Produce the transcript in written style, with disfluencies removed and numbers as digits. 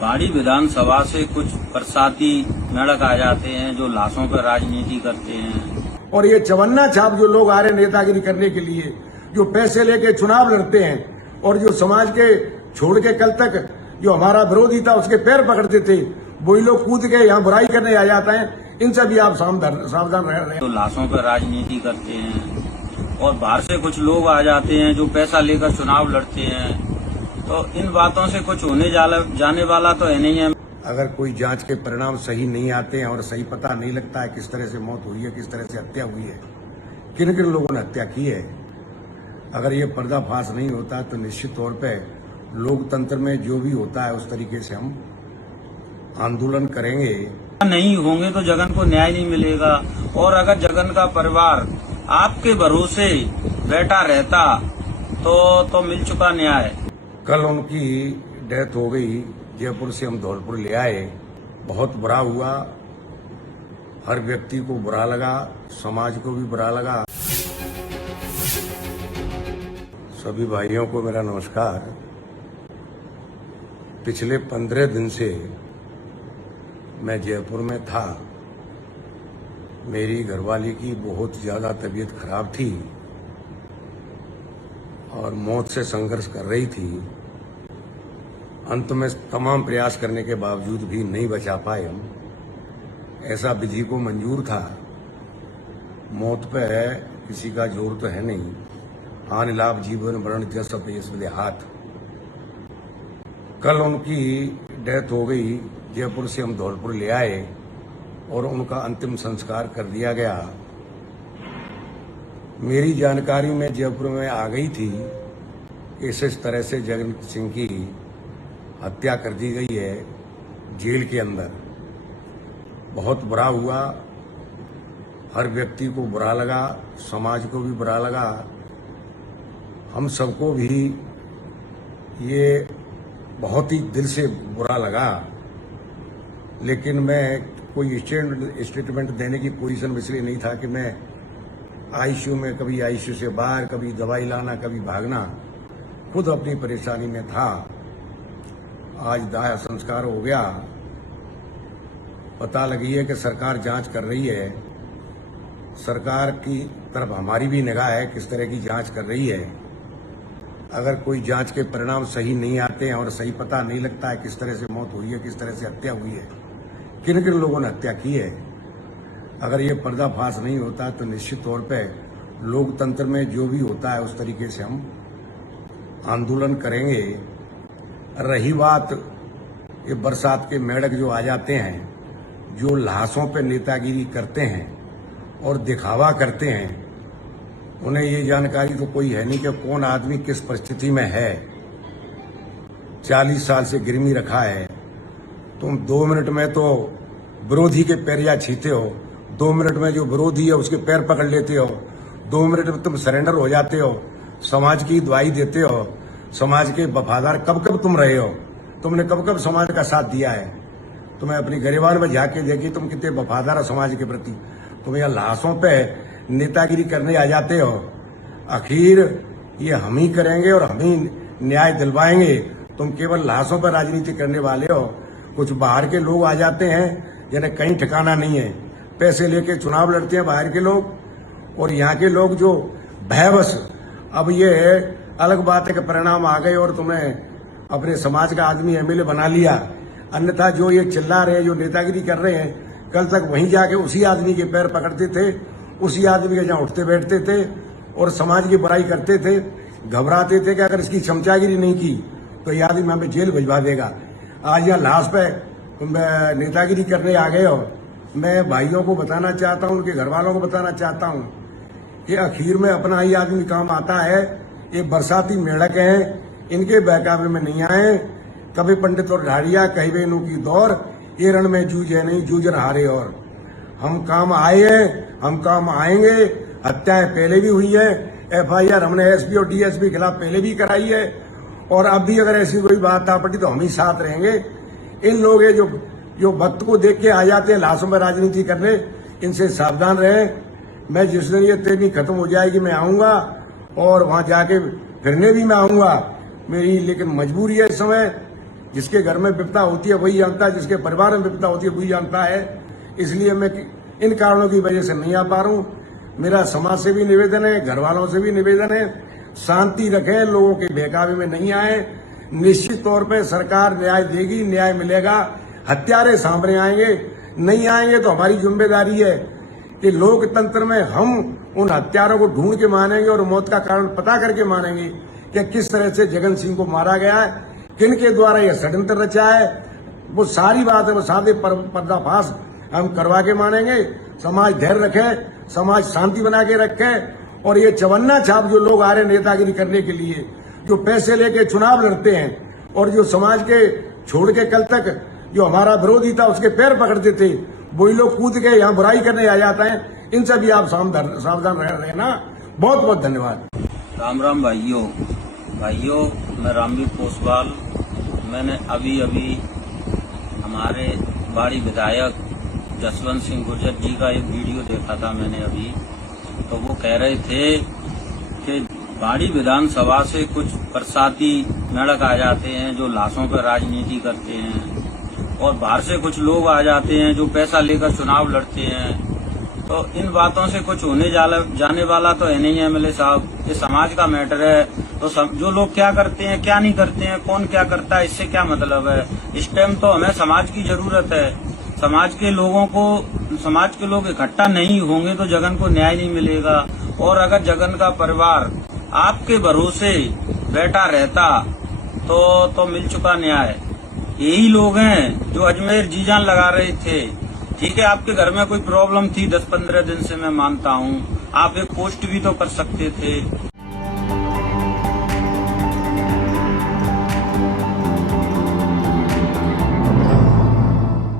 पहाड़ी विधानसभा से कुछ बरसाती मेढक आ जाते हैं जो लाशों पर राजनीति करते हैं। और ये चवन्ना छाप जो लोग आ रहे नेतागिरी करने के लिए, जो पैसे लेके चुनाव लड़ते हैं और जो समाज के छोड़ के कल तक जो हमारा विरोधी था उसके पैर पकड़ते थे, वही लोग कूद के यहाँ बुराई करने आ जाते हैं। इनसे भी आप सावधान रह रहे हैं। तो लाशों पर राजनीति करते हैं और बाहर से कुछ लोग आ जाते हैं जो पैसा लेकर चुनाव लड़ते हैं। तो इन बातों से कुछ होने जाने वाला तो है नहीं है। अगर कोई जांच के परिणाम सही नहीं आते हैं और सही पता नहीं लगता है किस तरह से मौत हुई है, किस तरह से हत्या हुई है, किन किन लोगों ने हत्या की है, अगर ये पर्दाफाश नहीं होता तो निश्चित तौर पे लोकतंत्र में जो भी होता है उस तरीके से हम आंदोलन करेंगे। नहीं होंगे तो जगन को न्याय नहीं मिलेगा। और अगर जगन का परिवार आपके भरोसे बैठा रहता तो मिल चुका न्याय। कल उनकी डेथ हो गई, जयपुर से हम धौलपुर ले आए, बहुत बुरा हुआ, हर व्यक्ति को बुरा लगा, समाज को भी बुरा लगा। सभी भाइयों को मेरा नमस्कार। पिछले 15 दिन से मैं जयपुर में था। मेरी घरवाली की बहुत ज्यादा तबीयत खराब थी और मौत से संघर्ष कर रही थी। अंत में तमाम प्रयास करने के बावजूद भी नहीं बचा पाए हम। ऐसा विधि को मंजूर था। मौत पे किसी का जोर तो है नहीं। हानि लाभ जीवन मरण जस अपयस हाथ। कल उनकी डेथ हो गई, जयपुर से हम धौलपुर ले आए और उनका अंतिम संस्कार कर दिया गया। मेरी जानकारी में जयपुर में आ गई थी इस तरह से जगन सिंह की हत्या कर दी गई है जेल के अंदर। बहुत बुरा हुआ, हर व्यक्ति को बुरा लगा, समाज को भी बुरा लगा, हम सबको भी ये बहुत ही दिल से बुरा लगा। लेकिन मैं कोई स्टेटमेंट देने की पोजीशन में इसलिए नहीं था कि मैं आईसीयू में, कभी आईसीयू से बाहर, कभी दवाई लाना, कभी भागना, खुद अपनी परेशानी में था। आज दाह संस्कार हो गया। पता लगी है कि सरकार जांच कर रही है। सरकार की तरफ हमारी भी निगाह है, किस तरह की जांच कर रही है। अगर कोई जांच के परिणाम सही नहीं आते हैं और सही पता नहीं लगता है किस तरह से मौत हुई है, किस तरह से हत्या हुई है, किन किन लोगों ने हत्या की है, अगर ये पर्दाफाश नहीं होता तो निश्चित तौर पे लोकतंत्र में जो भी होता है उस तरीके से हम आंदोलन करेंगे। रही बात ये बरसात के मेढक जो आ जाते हैं, जो लाशों पे नेतागिरी करते हैं और दिखावा करते हैं, उन्हें ये जानकारी तो कोई है नहीं कि कौन आदमी किस परिस्थिति में है। 40 साल से गिरमी रखा है। तुम 2 मिनट में तो विरोधी के पैरिया छीते हो, 2 मिनट में जो विरोधी है उसके पैर पकड़ लेते हो, 2 मिनट में तुम सरेंडर हो जाते हो, समाज की दुआई देते हो। समाज के वफादार कब कब तुम रहे हो? तुमने कब कब समाज का साथ दिया है? तुम्हें अपनी गरिबान में जाके देखी तुम कितने वफादार हो समाज के प्रति। तुम यहाँ लाशों पे नेतागिरी करने आ जाते हो। आखिर ये हम ही करेंगे और हम ही न्याय दिलवाएंगे। तुम केवल लाशों पर राजनीति करने वाले हो। कुछ बाहर के लोग आ जाते हैं जिन्हें कहीं ठिकाना नहीं है, पैसे लेके चुनाव लड़ते हैं बाहर के लोग, और यहाँ के लोग जो भयवश। अब ये अलग बात है कि परिणाम आ गए और तुम्हें अपने समाज का आदमी एमएलए बना लिया, अन्यथा जो ये चिल्ला रहे हैं, जो नेतागिरी कर रहे हैं, कल तक वहीं जाके उसी आदमी के पैर पकड़ते थे, उसी आदमी के जहाँ उठते बैठते थे और समाज की बुराई करते थे। घबराते थे कि अगर इसकी चमचागिरी नहीं की तो ये आदमी हमें जेल भिजवा देगा। आज यहाँ लाश पे नेतागिरी करने आ गए हो। मैं भाइयों को बताना चाहता हूँ, उनके घर वालों को बताना चाहता हूँ कि आखिर में अपना ही आदमी काम आता है। ये बरसाती मेढक हैं, इनके बहकावे में नहीं आए। कभी पंडित और ढाड़िया, कहीं बेनू की दौर, ये रण में जूझे नहीं जूझन हारे। और हम काम आए हैं, हम काम आएंगे। हत्याएं पहले भी हुई है, एफआईआर हमने एसपी और डीएसपी के खिलाफ पहले भी कराई है, और अब भी अगर ऐसी कोई बात आ पड़ी तो हम ही साथ रहेंगे। इन लोग जो वक्त को देख के आ जाते हैं लाशों में राजनीति करने, इनसे सावधान रहे। मैं जिस दिन ये ट्रेनिंग खत्म हो जाएगी मैं आऊंगा और वहां जाके फिरने भी मैं आऊंगा। मेरी लेकिन मजबूरी है इस समय जिसके घर में विपदा होती है वही जानता है, जिसके परिवार में विपदा होती है वही जानता है। इसलिए मैं इन कारणों की वजह से नहीं आ पा रहा हूँ। मेरा समाज से भी निवेदन है, घर वालों से भी निवेदन है, शांति रखें, लोगों के बहकावे में नहीं आए। निश्चित तौर पे सरकार न्याय देगी, न्याय मिलेगा। हत्यारे सामने आएंगे, नहीं आएंगे तो हमारी जिम्मेदारी है कि लोकतंत्र में हम उन हत्यारों को ढूंढ के मानेंगे और मौत का कारण पता करके मानेंगे कि किस तरह से जगन सिंह को मारा गया है, किन के द्वारा यह षड्यंत्र रचा है। वो सारी बात है, वो सादे पर्दाफाश हम करवा के मानेंगे। समाज धैर्य रखे, समाज शांति बना के रखे और ये चवन्ना छाप जो लोग आ रहे नेतागिरी करने के लिए, जो पैसे लेके चुनाव लड़ते हैं और जो समाज के छोड़ के कल तक जो हमारा विरोधी था उसके पैर पकड़ते थे, वही लोग कूद के यहाँ बुराई करने आ जाते हैं। इनसे भी आप सावधान रहना। बहुत बहुत धन्यवाद। राम राम भाइयों, मैं रामवीर पोसवाल। मैंने अभी हमारे बाड़ी विधायक जसवंत सिंह गुर्जर जी का एक वीडियो देखा था मैंने अभी। तो वो कह रहे थे कि बाड़ी विधानसभा से कुछ बरसाती मेढक आ जाते हैं जो लाशों पर राजनीति करते हैं, और बाहर से कुछ लोग आ जाते हैं जो पैसा लेकर चुनाव लड़ते हैं। तो इन बातों से कुछ होने जाने वाला तो है नहीं है एमएलए साहब। ये समाज का मैटर है। तो जो लोग क्या करते हैं क्या नहीं करते हैं, कौन क्या करता है, इससे क्या मतलब है। इस टाइम तो हमें समाज की जरूरत है। समाज के लोग इकट्ठा नहीं होंगे तो जगन को न्याय नहीं मिलेगा। और अगर जगन का परिवार आपके भरोसे बैठा रहता तो मिल चुका न्याय। यही लोग हैं जो अजमेर जीजान लगा रहे थे। ठीक है, आपके घर में कोई प्रॉब्लम थी 10-15 दिन से, मैं मानता हूँ। आप एक पोस्ट भी तो कर सकते थे।